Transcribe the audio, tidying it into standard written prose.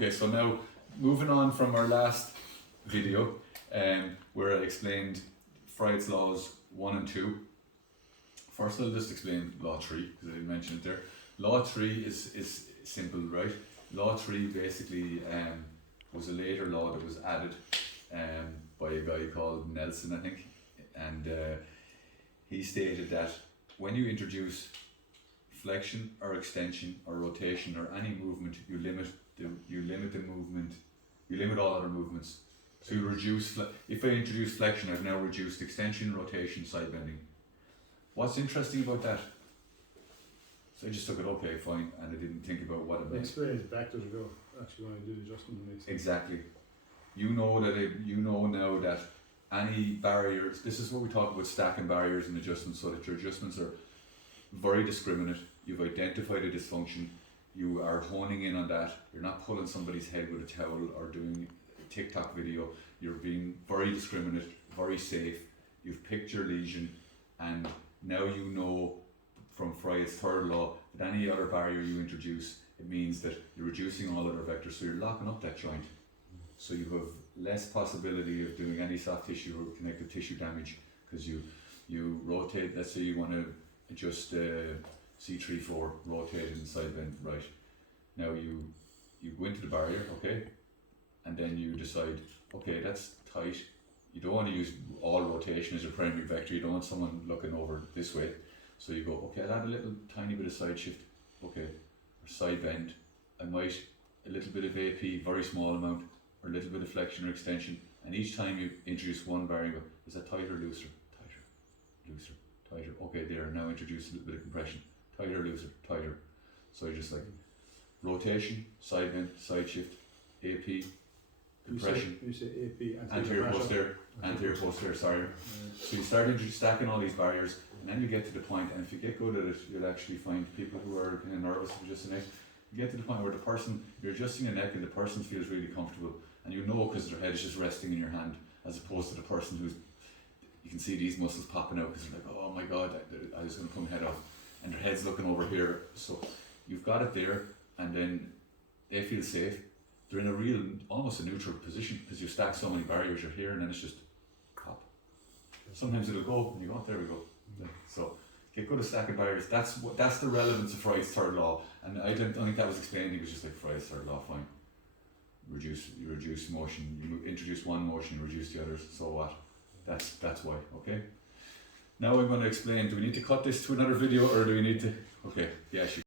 Okay, so now moving on from our last video, where I explained Fryette's laws 1 and 2. First, I'll just explain law 3 because I didn't mention it there. Law 3 is simple, right? Law 3 basically was a later law that was added by a guy called Nelson, I think, and he stated that when you introduce flexion or extension or rotation or any movement, you limit the movement, you limit all other movements. So you reduce, if I introduce flexion, I've now reduced extension, rotation, side bending. What's interesting about that? So I just took it, okay, fine, and I didn't think about what it meant. Experience back to the go, actually, when I do the adjustment, it makes sense. Exactly. You know that you know now that any barriers, this is what we talk about, stacking barriers and adjustments, so that your adjustments are very discriminate. You've identified a dysfunction, you are honing in on that, you're not pulling somebody's head with a towel or doing a TikTok video, you're being very discriminate, very safe, you've picked your lesion, and now you know from Fryette's third law that any other barrier you introduce, it means that you're reducing all other vectors, so you're locking up that joint. So you have less possibility of doing any soft tissue or connective tissue damage, because you rotate, let's say you want to adjust C3-4, rotate and side bend, right. Now you go into the barrier, okay, and then you decide, okay, that's tight. You don't want to use all rotation as your primary vector, you don't want someone looking over this way. So you go, okay, I'll add a little tiny bit of side shift, okay, or side bend. I might, a little bit of AP, very small amount, or a little bit of flexion or extension. And each time you introduce one variable, is that tighter, looser, tighter, looser, tighter. Okay, there, now introduce a little bit of compression, tighter, looser, tighter. So you're just like rotation, side bend, side shift, AP, compression. You say AP, anterior posterior, sorry. So you start stacking all these barriers, and then you get to the point, and if you get good at it, you'll actually find people who are kind of nervous of adjusting neck. You get to the point where the person, you're adjusting a neck and the person feels really comfortable, and you know because their head is just resting in your hand, as opposed to the person who's, you can see these muscles popping out because they're like, oh my god, I was going to pull my head off, and their head's looking over here. So you've got it there, and then they feel safe. They're in a real, almost a neutral position, because you stack so many barriers, you're here, and then it's just pop. Sometimes it'll go, and you go, there we go. So get good at stacking barriers. That's the relevance of Fryette's third law, and I don't think that was explained. He was just like, Fryette's third law, fine. You reduce motion, you introduce one motion, you reduce the others. So what? That's why. Okay. Now I'm going to explain. Do we need to cut this to another video, or do we need to? Okay. Yeah.